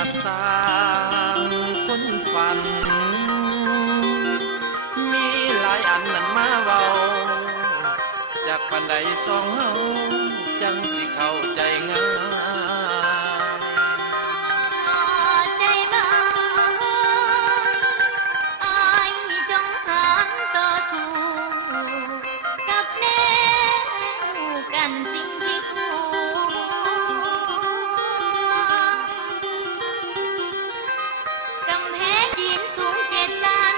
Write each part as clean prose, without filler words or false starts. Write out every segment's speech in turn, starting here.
ากต่างคนฝันมีหลายอันนั้นมาเว้าจากปันใดสองเฮาจังสิเข้าใจง่ายใจมาอายจงหันต่อสู้กับแนวกันสิ่งที่คู่กำแพงจีนสูง7 สัน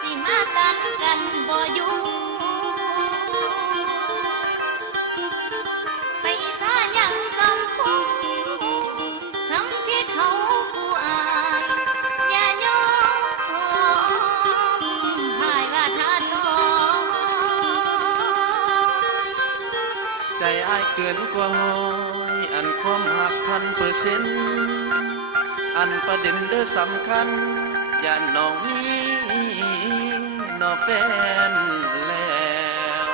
สิมาตันกันบ่อยู่ไปซะยังสำพูคำที่เขาผู้อายอย่ายอมพ่ายว่าท่าทองใจอ้ายเกินกว่าห้อยอันความหัก1,000%อันประเด็นเด้อสำคัญอย่าน้องมีนอแฟนแล้ว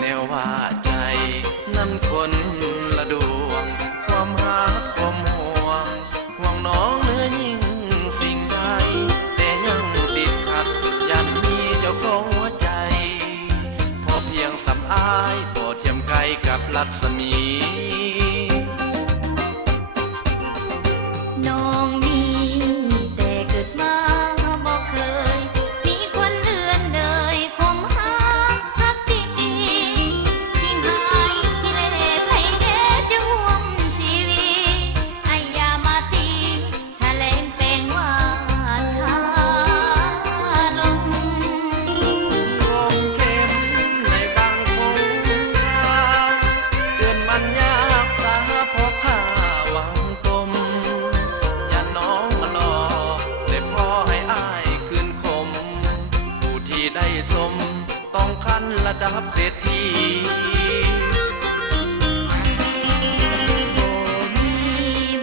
แนวว่าใจนั้นคนละดวงความรักความห่วงห่วงน้องเนื้อยิ่งสิ่งใดแต่ยังติดขัดยันมีเจ้าของหัวใจพอเพียงสำอายบ่เทียมไกลกับลักษมีน้องมีแต่เกิดมาบ่เคยมีคนอื่นเลยคมหาพักดีที่หายขี้เล่ไผแค่จะห่วงชีวิตไอ้ยามาตีทะเลงแปลงว่าขาลงคมเข้มในบางคงคาเตือนมันยากสาเพราะข้าหวังตมอย่าน้องมาหลอกเลยพอให้อ้ายคืนคมผู้ที่ได้สมต้องขั้นระดับเศรษฐี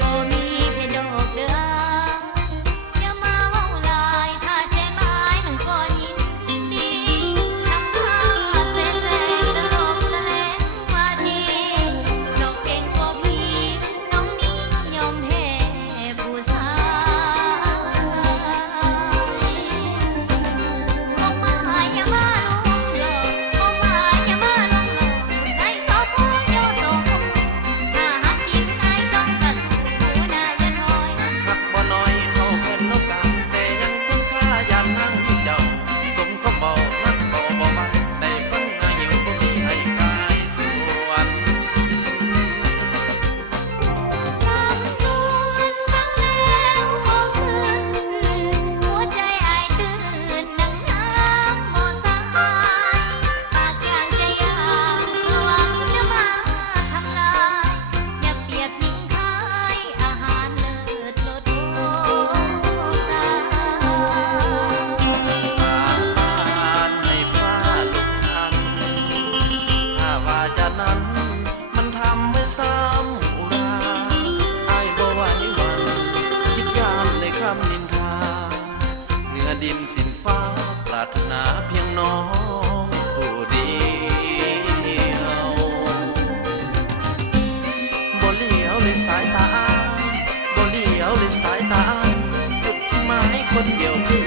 บ่มีเพดอกเด้ออย่ามาเว้าหลายถ้าใจหมายน้องก็ยินดีทำท่าแซ่ๆตลกตะแลงว่าดีน้องเก่งกว่าพี่น้องนิยมแพ้ผู้ชายออกมาอย่ามาลุมหลอกออกมาอย่ามาลงหลอกได้สอบพงโยโตคงถ้าหักกินไอ้ต้องกระสู้ผู้น่าอย่าถอย หักบ่น้อยเท่าแผ่นนกกาแต่ยังคุ้มค่ายามนั่งเจ้าสมคำบอกนักบ่บ่บังได้ฟังอายุบ่มีให้กายสวน สำนวนฟังแล้วบ่คืนหัวใจอ้ายตื่นดังน้ำบ่สายปากอย่างใจอย่างเพื่อหวังจะมาทำลายอย่าเปรียบหญิงขายอาหารเลิศลดโลสา สารบ้านให้ฟ้าลุกทันถ้าว่าจะนั้นมันทำให้ซ้ำอุราอายบ่ไหวหวันคิดยามในคำนินทาเหนือดินสิ้นฟ้าปรารถนาเพียงน้องผู้เดียวบ่เลี้ยวเลยสายตาบ่เลี้ยวเลยสายตาจุดที่หมายคนเดียวคือ